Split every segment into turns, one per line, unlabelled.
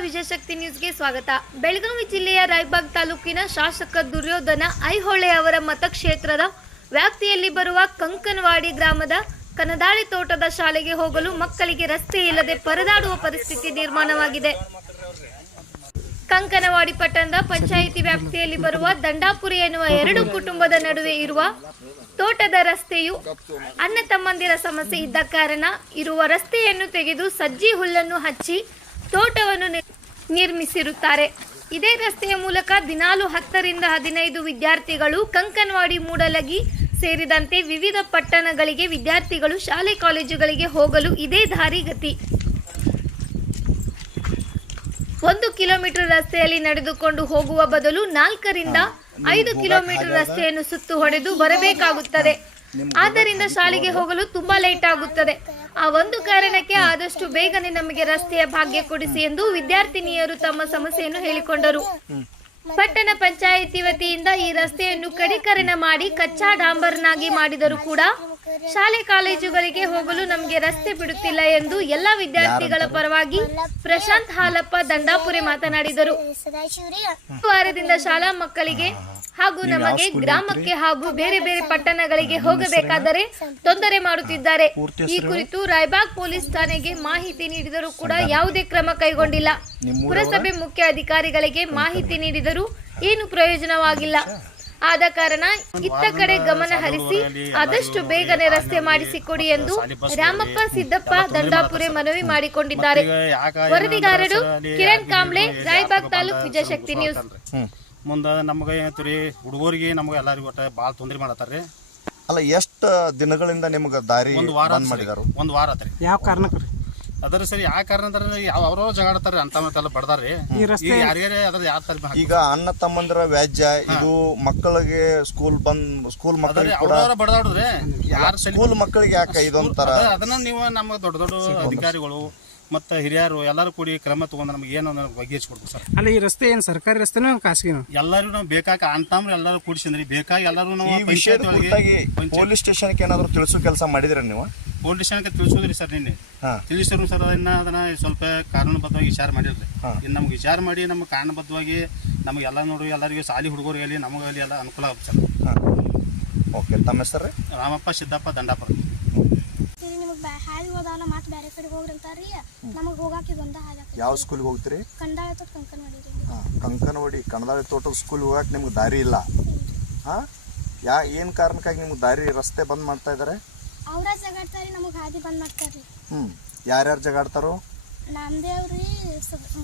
ವಿಜಯಶಕ್ತಿ ನ್ಯೂಸ್ಗೆ ಸ್ವಾಗತ. ಬೆಳಗಾವಿ ಜಿಲ್ಲೆಯ ರಾಯಬಾಗ್ ತಾಲೂಕಿನ ಶಾಸಕ ದುರ್ಯೋಧನ ಐಹೊಳೆ ಅವರ ಮತಕ್ಷೇತ್ರದ ವ್ಯಾಪ್ತಿಯಲ್ಲಿ ಬರುವ ಕಂಕನವಾಡಿ ಗ್ರಾಮದ ಕನದಾಳಿ ತೋಟದ ಶಾಲೆಗೆ ಹೋಗಲು ಮಕ್ಕಳಿಗೆ ರಸ್ತೆ ಇಲ್ಲದೆ ಪರದಾಡುವ ಪರಿಸ್ಥಿತಿ ನಿರ್ಮಾಣವಾಗಿದೆ. ಕಂಕನವಾಡಿ ಪಟ್ಟಣದ ಪಂಚಾಯಿತಿ ವ್ಯಾಪ್ತಿಯಲ್ಲಿ ಬರುವ ದಂಡಾಪುರಿ ಎನ್ನುವ ಎರಡು ಕುಟುಂಬದ ನಡುವೆ ಇರುವ ತೋಟದ ರಸ್ತೆಯು ಅಣ್ಣ ತಮ್ಮಂದಿರ ಸಮಸ್ಯೆ ಇದ್ದ ಕಾರಣ ಇರುವ ರಸ್ತೆಯನ್ನು ತೆಗೆದು ಸಜ್ಜಿ ಹುಲ್ಲನ್ನು ಹಚ್ಚಿ ತೋಟವನ್ನು ನಿರ್ಮಿಸಿರುತ್ತಾರೆ. ಇದೇ ರಸ್ತೆಯ ಮೂಲಕ ದಿನಾಲು ಹತ್ತರಿಂದ ಹದಿನೈದು ವಿದ್ಯಾರ್ಥಿಗಳು ಕಂಕನವಾಡಿ ಮೂಡಲಗಿ ಸೇರಿದಂತೆ ವಿವಿಧ ಪಟ್ಟಣಗಳಿಗೆ ವಿದ್ಯಾರ್ಥಿಗಳು ಶಾಲೆ ಕಾಲೇಜುಗಳಿಗೆ ಹೋಗಲು ಇದೇ ದಾರಿ ಗತಿ. ಒಂದು ಕಿಲೋಮೀಟರ್ ರಸ್ತೆಯಲ್ಲಿ ನಡೆದುಕೊಂಡು ಹೋಗುವ ಬದಲು ನಾಲ್ಕರಿಂದ ಐದು ಕಿಲೋಮೀಟರ್ ರಸ್ತೆಯನ್ನು ಸುತ್ತು ಹೊಡೆದು ಬರಬೇಕಾಗುತ್ತದೆ. ಆದ್ದರಿಂದ ಶಾಲೆಗೆ ಹೋಗಲು ತುಂಬಾ ಲೇಟ್ ಆಗುತ್ತದೆ. ಆ ಒಂದು ಕಾರಣಕ್ಕೆ ಆದಷ್ಟು ಬೇಗನೆ ನಮಗೆ ರಸ್ತೆಯ ಭಾಗ್ಯ ಕೊಡಿಸಿ ಎಂದು ವಿದ್ಯಾರ್ಥಿನಿಯರು ತಮ್ಮ ಸಮಸ್ಯೆಯನ್ನು ಹೇಳಿಕೊಂಡರು. ಪಟ್ಟಣ ಪಂಚಾಯಿತಿ ವತಿಯಿಂದ ಈ ರಸ್ತೆಯನ್ನು ಕಡಿಕರಣ ಮಾಡಿ ಕಚ್ಚಾ ಡಾಂಬರ್ನಾಗಿ ಮಾಡಿದರೂ ಕೂಡ ಶಾಲೆ ಕಾಲೇಜುಗಳಿಗೆ ಹೋಗಲು ನಮಗೆ ರಸ್ತೆ ಬಿಡುತ್ತಿಲ್ಲ ಎಂದು ಎಲ್ಲ ವಿದ್ಯಾರ್ಥಿಗಳ ಪರವಾಗಿ ಪ್ರಶಾಂತ್ ಹಾಲಪ್ಪ ದಂಡಾಪುರೆ ಮಾತನಾಡಿದರು. ವಾರದಿಂದ ಶಾಲಾ ಮಕ್ಕಳಿಗೆ ಹಾಗೂ ನಮಗೆ ಗ್ರಾಮಕ್ಕೆ ಹಾಗೂ ಬೇರೆ ಬೇರೆ ಪಟ್ಟಣಗಳಿಗೆ ಹೋಗಬೇಕಾದರೆ ತೊಂದರೆ ಮಾಡುತ್ತಿದ್ದಾರೆ. ಈ ಕುರಿತು ರಾಯಬಾಗ್ ಪೊಲೀಸ್ ಠಾಣೆಗೆ ಮಾಹಿತಿ ನೀಡಿದರೂ ಕೂಡ ಯಾವುದೇ ಕ್ರಮ ಕೈಗೊಂಡಿಲ್ಲ. ಪುರಸಭೆ ಮುಖ್ಯ ಅಧಿಕಾರಿಗಳಿಗೆ ಮಾಹಿತಿ ನೀಡಿದರೂ ಏನು ಪ್ರಯೋಜನವಾಗಿಲ್ಲ. ಆದ ಕಾರಣ ಇತ್ತ ಕಡೆ ಗಮನ ಹರಿಸಿ ಆದಷ್ಟು ಬೇಗನೆ ರಸ್ತೆ ಮಾಡಿಸಿಕೊಡಿ ಎಂದು ರಾಮಪ್ಪ ಸಿದ್ದಪ್ಪ ದಂಡಾಪುರೆ ಮನವಿ ಮಾಡಿಕೊಂಡಿದ್ದಾರೆ. ವರದಿಗಾರರು ಕಿರಣ್ ಕಾಂಬ್ಳೆ ರಾಯ್ಬಾಗ್ ತಾಲೂಕ್ ವಿಜಯಶಕ್ತಿ ನ್ಯೂಸ್.
ಮುಂದೆ ನಮ್ಗೆ ಏನೈತೆ ರೀ ಹುಡುಗರಿಗೆ ನಮ್ಗೆ ಎಲ್ಲರಿಗೂ ಒಟ್ಟು ಭಾಳ ತೊಂದರೆ ಮಾಡತ್ತಾರ ರೀ.
ಅಲ್ಲ ಎಷ್ಟು ದಿನಗಳಿಂದ ನಿಮ್ಗೆ ದಾರಿ
ಒಂದು ವಾರ
ಬಂದ್ ಮಾಡಿದಾರು?
ಒಂದು ವಾರ ಆತ್ರಿ
ಯಾವ ಕಾರಣಕ್ಕೆ ರೀ?
ಅದರ ಸರಿ ಯಾವ ಕಾರಣ ಅಂದ್ರೆ ಯಾವ ಅವರೋ ಜಗಾಡ್ತಾರೆ ಅಂತ ಮತ್ತೆಲ್ಲ ಬಡದಾರ್ರಿ
ಈ ರಸ್ತೆ
ಯಾರ್ಯಾರೇ ಅದ್ರ ಯಾವ ತರ
ಈಗ ಅಣ್ಣ ತಮ್ಮಂದಿರ ವ್ಯಾಜ್ಯ ಇದು ಮಕ್ಕಳಿಗೆ ಸ್ಕೂಲ್ ಬಂದ್ ಸ್ಕೂಲ್ ಮಕ್ಕಳಿಗೆ ಕೂಡ
ಅವ್ರವ್ರ ಬಡ್ದಾಡ್ರಿ ಯಾರು
ಸ್ಕೂಲ್ ಮಕ್ಕಳಿಗೆ ಯಾಕೆ ಇದೊಂಥರ
ತರ ಅದನ್ನ ನೀವು ನಮ್ಮ ದೊಡ್ಡ ದೊಡ್ಡ ಅಧಿಕಾರಿಗಳು ಮತ್ತು ಹಿರಿಯರು ಎಲ್ಲರೂ ಕೂಡಿ ಕ್ರಮ ತಗೊಂಡು ನಮ್ಗೆ ಏನು ಬಗೆಹರಿಸ್ಕೊಡ್ತೀವಿ ಸರ್.
ಅಲ್ಲ ಈ ರಸ್ತೆ ಏನು ಸರ್ಕಾರಿ ರಸ್ತೆನೋ ಖಾಸಗಿನೋ?
ಎಲ್ಲರೂ ನಾವು ಬೇಕಾಗ ಅಂತಾಮ್ರೆ ಎಲ್ಲರೂ ಕೂಡಿಸಿದ್ರಿ. ಬೇಕಾಗಿ ಎಲ್ಲರೂ ನಾವು
ಈ ವಿಷಯದ
ಪಂಚಾಯತ್
ಕುರಿತಾಗಿ
ಒಳಗೆ
ಪೊಲೀಸ್ ಸ್ಟೇಷನ್ಗೆ ಏನಾದರೂ ತಿಳಿಸೋ ಕೆಲಸ ಮಾಡಿದ್ರ ನೀವು?
ಪೊಲೀಸ್ ಸ್ಟೇಷನ್ಗೆ ತಿಳಿಸೋದ್ರಿ ಸರ್ ನಿನ್ನೆ.
ಹಾ.
ಸರ್ ಇನ್ನ ಅದನ್ನ ಸ್ವಲ್ಪ ಕಾನೂನುಬದ್ಧವಾಗಿ ವಿಚಾರ ಮಾಡಿರ್ರಿ.
ಹಾ.
ಇನ್ನು ನಮ್ಗೆ ವಿಚಾರ ಮಾಡಿ ನಮ್ಗೆ ಕಾನೂನುಬದ್ಧವಾಗಿ ನಮ್ಗೆ ಎಲ್ಲ ನೋಡಿ ಎಲ್ಲರಿಗೂ ಸಾಲಿ ಹುಡುಗರಿಗೆ ನಮಗೆ ಅಲ್ಲಿ ಎಲ್ಲ ಅನುಕೂಲ ಆಗುತ್ತೆ ಸರ್.
ಹಾ. ಓಕೆ ತಮ್ಮ ಹೆಸರು
ರಾಮಪ್ಪ ಸಿದ್ದಪ್ಪ ದಂಡಾಪುರ.
ಇಲ್ಲಿ ನಿಮಗೆ ಹಾದಿ ಹೋದವನ ಮತ್ತೆ ಬೇರೆ ಕಡೆ ಹೋಗ್ರಿ ಅಂತಾರ್ರಿ ನಮಗೆ ಹೋಗಾಕ ಬಂದ ಹಾದಿ ಆಕೈತಿ.
ಯಾವ ಸ್ಕೂಲ್ಗೆ ಹೋಗ್ತೀರಿ?
ಕಂದಾಳ ತೋಟ ಕಂಕನ್ ಮಾಡಿರಿ
ಹಾ ಕಂಕನವಾಡಿ ಕಣದಾಳಿ ತೋಟದ ಸ್ಕೂಲ್ ಹೋಗಕ್ಕೆ ನಿಮ್ಗೆ ದಾರಿ ಇಲ್ಲ. ಹಾಂ ಯಾ ಏನು ಕಾರಣಕ್ಕಾಗಿ ನಿಮ್ಗೆ ದಾರಿ ರಸ್ತೆ ಬಂದ್ ಮಾಡ್ತಾ ಇದ್ದಾರೆ
ಅವರ ಜಗಾಡ್ತಾರೆ ನಮಗೆ ಹಾದಿ ಬಂದ್ ಮಾಡ್ತಾರ್ರಿ
ಹ್ಮ್ ಯಾರ್ಯಾರು ಜಗಾಡ್ತಾರೋ?
ನಾಮದೇವ್ರಿ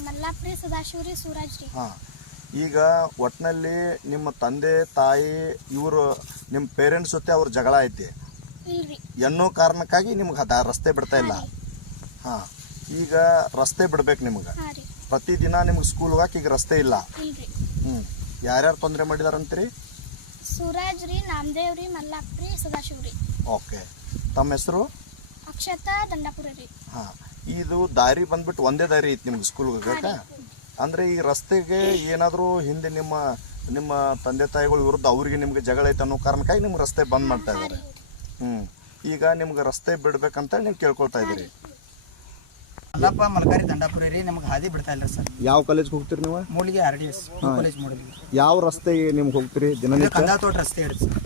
ಮಲ್ಲಾಪ್ರಿ ಸದಾಶಿವ ರೀ ಸೂರಜ್ ರೀ.
ಹಾ ಈಗ ಒಟ್ಟಿನಲ್ಲಿ ನಿಮ್ಮ ತಂದೆ ತಾಯಿ ಇವರು ನಿಮ್ಮ ಪೇರೆಂಟ್ಸ್ ಜೊತೆ ಅವ್ರ ಜಗಳ ಐತಿ. ಎನ್ನೋ ಕಾರಣಕ್ಕಾಗಿ ನಿಮ್ಗೆ ಅದ ರಸ್ತೆ ಬಿಡ್ತಾ ಇಲ್ಲ. ಹಾ ಈಗ ರಸ್ತೆ ಬಿಡ್ಬೇಕು ನಿಮ್ಗೆ.
ರೀ.
ಪ್ರತಿದಿನ ನಿಮ್ಗೆ ಸ್ಕೂಲ್ ಹೋಗಕ್ಕೆ ಈಗ ರಸ್ತೆ ಇಲ್ಲ.
ಹ್ಞೂ
ಹ್ಮ್ ಯಾರ್ಯಾರು ತೊಂದರೆ ಮಾಡಿದಾರಂತ್ರಿ?
ಸೂರಜ್ ರೀ ನಾಮದೇವ್ರಿ ಮಲ್ಲಾಪ್ರಿ ಸದಾಶಿವ್ರಿ
ಓಕೆ. ತಮ್ಮ ಹೆಸರು?
ಅಕ್ಷತ ದಂಡಾಪುರ ರೀ.
ಹಾ ಇದು ದಾರಿ ಬಂದ್ಬಿಟ್ಟು ಒಂದೇ ದಾರಿ ಐತಿ ನಿಮ್ಗೆ ಸ್ಕೂಲ್ಗೆ ಹೋಗಕ್ಕೆ? ಅಂದ್ರೆ ಈ ರಸ್ತೆಗೆ ಏನಾದರೂ ಹಿಂದೆ ನಿಮ್ಮ ನಿಮ್ಮ ತಂದೆ ತಾಯಿಗಳ ವಿರುದ್ಧ ಅವ್ರಿಗೆ ನಿಮ್ಗೆ ಜಗಳ ಐತೆ ಅನ್ನೋ ಕಾರಣಕ್ಕಾಗಿ ನಿಮ್ಗೆ ರಸ್ತೆ ಬಂದ್ ಮಾಡ್ತಾ ಇದ್ದಾರೆ ಹ್ಮ್. ಈಗ ನಿಮ್ಗೆ ರಸ್ತೆ ಬಿಡ್ಬೇಕಂತ ನೀವು ಕೇಳ್ಕೊಳ್ತಾ ಇದ್ದೀರಿ.
ಅಲ್ಲಪ್ಪ ಮಲ್ಕಾರಿ ದಂಡಾಪುರ ರೀ ನಿಮ್ಗೆ ಹಾದಿ ಬಿಡ್ತಾ ಇಲ್ಲ ಸರ್.
ಯಾವ ಕಾಲೇಜ್ಗೆ ಹೋಗ್ತೀರಿ ನೀವು?
ಮೂಲಿಗೆ ಆರ್ ಡಿ ಎಸ್ ಕಾಲೇಜ್ ಮೂಲಿಗೆ
ಯಾವ ರಸ್ತೆ ನಿಮ್ಗೆ ಹೋಗ್ತೀರಿ
ಇದು
ದಿನನಿತ್ಯ?
ಕಂದಾ ತೋಟ ರಸ್ತೆ ಇರುತ್ತೆ ಸರ್.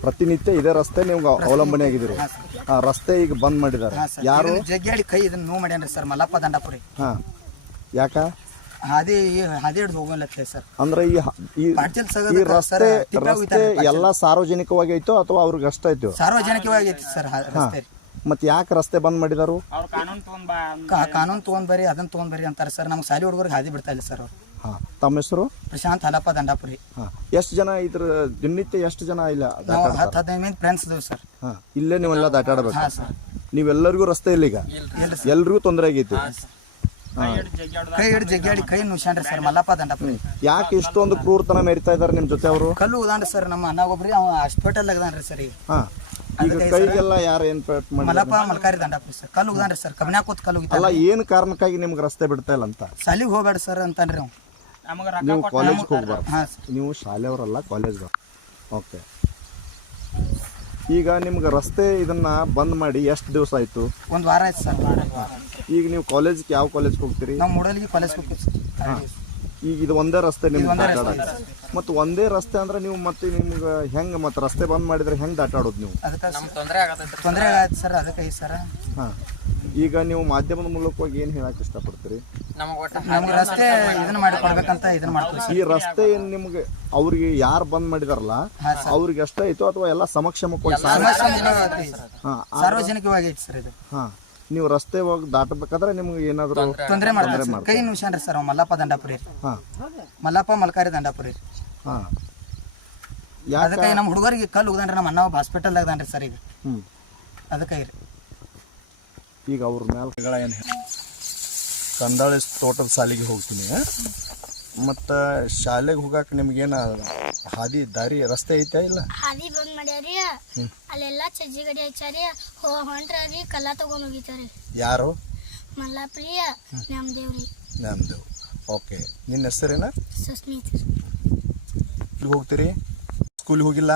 ಪ್ರತಿನಿತ್ಯ ಇದೇ ರಸ್ತೆ ನಿಮ್ಗೆ ಅವಲಂಬನೆ ಆಗಿದ್ದೀರಿ. ಆ ರಸ್ತೆ ಈಗ ಬಂದ್ ಮಾಡಿದ್ದಾರೆ.
ಹಾಂ ಸರ್.
ಯಾರು?
ಜಗ್ಗಿ ಕೈ ಇದನ್ನ ನೋವು ಮಾಡ್ಯಾನ್ರಿ ಸರ್ ಮಲ್ಲಪ್ಪ ದಂಡಾಪುರಿ.
ಹಾ. ಯಾಕ?
ಹಾದಿ ಹಾದಿ ಹಿಡ್ದು ಹೋಗಲತ್ತೆ ಸರ್.
ಅಂದ್ರೆ ಈ ಈ
ಪಾಟೀಲ್
ಈ
ಸಗದ
ರಸ್ತೆ ರಸ್ತೆ ಎಲ್ಲ ಸಾರ್ವಜನಿಕವಾಗಿ ಐತೋ ಅಥವಾ ಅವ್ರಿಗೆ ಅಷ್ಟ ಐತೋ?
ಸಾರ್ವಜನಿಕವಾಗಿ ಐತಿ ಸರ್ ಹಾ- ರಸ್ತೆ.
ಮತ್ತೆ ಯಾಕೆ ರಸ್ತೆ ಬಂದ್ ಮಾಡಿದಾರು?
ಕಾ- ಕಾನೂನು ತಗೊಂಡ್ ಬರ್ರಿ ಅದನ್ನ ತಗೊಂಡ್ ಬರ್ರಿ ಅಂತಾರೆ ಸರ್. ನಮ್ಗೆ ಸಾಲಿ ಹುಡುಗರಿಗೆ ಹಾದಿ ಬಿಡ್ತಾ ಇಲ್ಲ ಸರ್ ಅವ್ರು.
ಹಾ. ತಮ್ಮ ಹೆಸರು?
ಪ್ರಶಾಂತ್ ಹಲಪ್ಪ ದಂಡಾಪುರಿ.
ಹಾ. ಎಷ್ಟು ಜನ ಇದ್ರ ದಿನನಿತ್ಯ ಎಷ್ಟು ಜನ ಇಲ್ಲ
ನಾವು
ದಾಟಾಡ್ತಾರೆ?
ಹತ್ತು ಹದಿನೈದು ಮಂದಿ ಫ್ರೆಂಡ್ಸ್ ಇದೇವೆ ಸರ್.
ಹಾ. ಇಲ್ಲೇ ನೀವೆಲ್ಲ ದಾಟಾಡ್ಬೇಕು.
ಹಾಂ ಸರ್.
ನೀವೆಲ್ಲರಿಗೂ ರಸ್ತೆ ಇಲ್ಲ ಈಗ? ಎಲ್ರಿಗೂ ತೊಂದರೆ ಆಗೈತಿ?
ಕೈ ಹಿಡ್ದು ಜಗ್ಗಾಡಿ ಕೈ ಸರ್ ಮಲ್ಲಪ್ಪ
ಯಾಕೆ ಇಷ್ಟೊಂದು ಕ್ರೂರತನ ಮೆರಿತಾ ಇದಾರೆ ನಿಮ್ ಜೊತೆ ಅವರು?
ಕಲ್ಲು ಉದಾನ್ರಿ ಸರ್ ನಮ್ಮ ಅಣ್ಣ ಒಬ್ರಿ ಅವ ಹಾಸ್ಪಿಟಲ್ ಅಗದಾನ್ರಿ ಸರ್ ಈಗ.
ಹಾ. ಈಗ ಕೈಗೆಲ್ಲ ಯಾರು ಏನ್ ಪೇಟ್ ಮಾಡಿ
ಮಲ್ಲಪ್ಪ ಮಲ್ಕಾರಿ ದಂಡಾಪುರಿ ಸರ್. ಕಲ್ಲು ಉದಾನ್ರಿ ಸರ್ ಕಬ್ನ್ಯಾಗ ಕೂತ್ ಕಲ್ಲು
ಅಲ್ಲ
ಉಗಿತಾನ
ಏನ್ ಕಾರಣಕ್ಕಾಗಿ ನಿಮ್ಗೆ ರಸ್ತೆ ಬಿಡ್ತಾ ಇಲ್ಲ ಅಂತ?
ಸಾಲಿಗೆ ಹೋಗ್ಬೇಡ ಸರ್ ಅಂತಾನ್ರಿ ಅವ್.
ನೀವು ಕಾಲೇಜ್ಗೆ ಹೋಗ್ಬಾರ್ದು.
ಹಾಂ ಸರ್
ನೀವು ಶಾಲೆಯವರಲ್ಲ ಕಾಲೇಜ್ ಓಕೆ ಈಗ ನಿಮ್ಗೆ ರಸ್ತೆ ಇದನ್ನ ಬಂದ್ ಮಾಡಿ ಎಷ್ಟು ದಿವಸ ಆಯ್ತು?
ಒಂದು ವಾರ ಆಯ್ತು ಸರ್.
ಈಗ ನೀವು ಕಾಲೇಜ್ಗೆ ಯಾವ ಕಾಲೇಜ್ಗೆ ಹೋಗ್ತೀರಿ?
ನಾವು ಮೂಡಲಿಗೆ ಕಾಲೇಜ್ ಹೋಗ್ತೀವಿ ಸರ್.
ಈಗ ಇದು ಒಂದೇ ರಸ್ತೆ ನಿಮ್ಗೆ ದಾಟಾಡ ಮತ್ತು ಒಂದೇ ರಸ್ತೆ ಅಂದ್ರೆ ನೀವು ಮತ್ತೆ ನಿಮ್ಗೆ ಹೆಂಗೆ ಮತ್ತೆ ರಸ್ತೆ ಬಂದ್ ಮಾಡಿದ್ರೆ ಹೆಂಗೆ ದಾಟಾಡೋದು ನೀವು?
ಅದಕ್ಕೆ ತೊಂದರೆ ಆಗತ್ತೆ ತೊಂದರೆ ಆಗತ್ತೆ ಸರ್ ಅದಕ್ಕೆ ಐತೆ ಸರ್.
ಹಾಂ. ಈಗ ನೀವು ಮಾಧ್ಯಮದ ಮೂಲಕವಾಗಿ ಏನು ಹೇಳಕ್ಕೆ ಇಷ್ಟಪಡ್ತೀರಿ?
ನಮ್ಗೆ ರಸ್ತೆ ಇದನ್ನ ಮಾಡಿ ಕೊಡ್ಬೇಕಂತ ಇದನ್ನ ಮಾಡ್ತೀವಿ.
ಈ ರಸ್ತೆ ನಿಮ್ಗೆ ಅವ್ರಿಗೆ ಯಾರು ಬಂದ್ ಮಾಡಿದಾರಲ್ಲ ಅವ್ರಿಗೆ ಅಷ್ಟೇ ಆಯ್ತು ಅಥವಾ ಎಲ್ಲ ಸಮಕ್ಷಮ
ಸಾರ್ವಜನಿಕವಾಗಿ
ಹಾ
ಸಾರ್ವಜನಿಕವಾಗಿ ಐತಿ ಸರ್ ಇದು.
ಹಾ ನೀವು ರಸ್ತೆ ಹೋಗಿ ದಾಟಬೇಕಾದ್ರೆ ನಿಮ್ಗೆ ಏನಾದ್ರು
ತೊಂದರೆ ಮಾಡ್ತಾರೆ ಸರ್. ಕೈ ನಿಮಿಷನ್ರಿ ಸರ್ ಅವ ಮಲ್ಲಪ್ಪ ದಂಡಾಪುರಿ ರೀ.
ಹಾ.
ಮಲ್ಲಪ್ಪ ಮಲ್ಕಾರಿ ದಂಡಾಪುರಿ ರೀ.
ಹಾ. ಯಾಕೆ?
ಅದಕ್ಕೆ ನಮ್ಮ ಹುಡುಗರಿಗೆ ಕಲ್ಲು ಉಗ್ದಾನ್ರಿ ನಮ್ಮ ಅಣ್ಣ ಹಾಸ್ಪಿಟಲ್ ಅದಾನ್ರಿ ಸರ್ ಈಗ.
ಹ್ಮ್.
ಅದಕ್ಕೆ ರೀ.
ಈಗ ಅವ್ರ ಮೇಲೆ ಏನು ಕಂದಾಳಿ ತೋಟದ ಶಾಲೆಗೆ ಹೋಗ್ತೀನಿ. ಮತ್ತು ಶಾಲೆಗೆ ಹೋಗಕ್ಕೆ ನಿಮ್ಗೇನ ಹಾದಿ ದಾರಿ ರಸ್ತೆ ಐತೆ ಇಲ್ಲ?
ಹಾದಿ ಬಂದ್ ಮಾಡ್ಯಾರಿ. ಅಲ್ಲೆಲ್ಲ ಚಜ್ಜಿ ಗಡಿ ಹಚ್ಚಾರಿ ಹೋ ಹೊಂಟ್ರಿ ಕಲ್ಲ ತಗೊಂಡ್ ಹೋಗಿತಾರಿ
ಯಾರು?
ಮಲ್ಲಾಪ್ರಿಯ ನಮ್ದೇವ್ರಿ
ನಮ್ದು ಓಕೆ. ನಿನ್ನ ಹೆಸರೇನ?
ಸುಸ್ಮಿತ್.
ಇಲ್ಲಿ ಹೋಗ್ತೀರಿ? ಸ್ಕೂಲಿಗೆ ಹೋಗಿಲ್ಲ?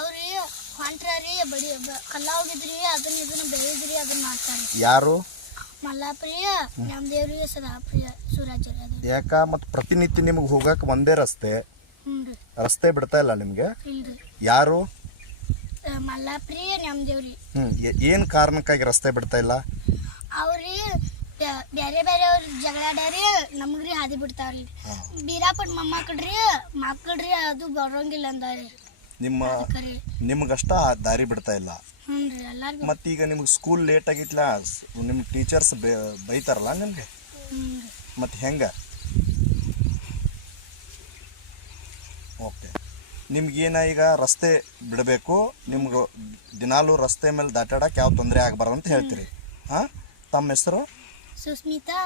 ಅವ್ರಿ ಹೊಂಟ್ರಿ ಬಡಿ ಕಲ್ಲ ಹೋಗಿದ್ರಿ ಅದನ್ನ ಇದನ್ನ ಬೆಳೆದ್ರಿ ಅದನ್ನ ಮಾಡ್ತಾರೆ.
ಯಾರು?
ಮಲ್ಲಾಪ್ರಿಯ ಸದಾ ಪ್ರಿಯ
ಯಾಕ ಮತ್ತು ಪ್ರತಿನಿತ್ಯ ನಿಮಗೆ ಹೋಗಕ್ಕೆ ಒಂದೇ ರಸ್ತೆ?
ಹ್ಞೂ
ರಸ್ತೆ ಬಿಡ್ತಾ ಇಲ್ಲ ನಿಮ್ಗೆ?
ಇಲ್ರಿ
ಯಾರು?
ಏನ್ ಮಲ್ಲಾಪ್ರಿಯ
ಹ್ಮ್ ಏನು ಕಾರಣಕ್ಕಾಗಿ ರಸ್ತೆ ಬಿಡ್ತಾ ಇಲ್ಲ?
ಅವ್ರಿ ಬೇರೆ ಬ್ಯಾರೆ ಬೇರೆ ಅವ್ರ ಜಗಳಾಡ್ಯಾರಿ ನಮಗ್ರಿ ಹಾದಿ ಬಿಡ್ತಾವ್ರಿ. ಬೀರಾಪಟ್ ಮೊಮ್ಮಕ್ಕಳ್ರಿ ಮಕ್ಕಳ್ರಿ ಅದು ಬರೋಂಗಿಲ್ಲ ಅಂದಾರಿ.
ನಿಮ್ಮ ನಿಮ್ಗಷ್ಟ ಆ ದಾರಿ ಬಿಡ್ತಾ ಇಲ್ಲ. ಮತ್ತೀಗ ನಿಮ್ಗೆ ಸ್ಕೂಲ್ ಲೇಟ್ ಆಗಿತ್ಲ ನಿಮ್ಮ ಟೀಚರ್ಸ್ ಬೈತಾರಲ್ಲ ನಿಮಗೆ ಮತ್ತೆ ಹೆಂಗ? ಓಕೆ ನಿಮ್ಗೇನ ಈಗ ರಸ್ತೆ ಬಿಡಬೇಕು ನಿಮ್ಗೆ ದಿನಾಲು ರಸ್ತೆ ಮೇಲೆ ದಾಟಾಡಕ್ಕೆ ಯಾವ ತೊಂದರೆ ಆಗಬಾರ್ದು ಅಂತ ಹೇಳ್ತೀರಿ. ಹಾಂ? ತಮ್ಮ ಹೆಸರು?
ಸುಸ್ಮಿತಾ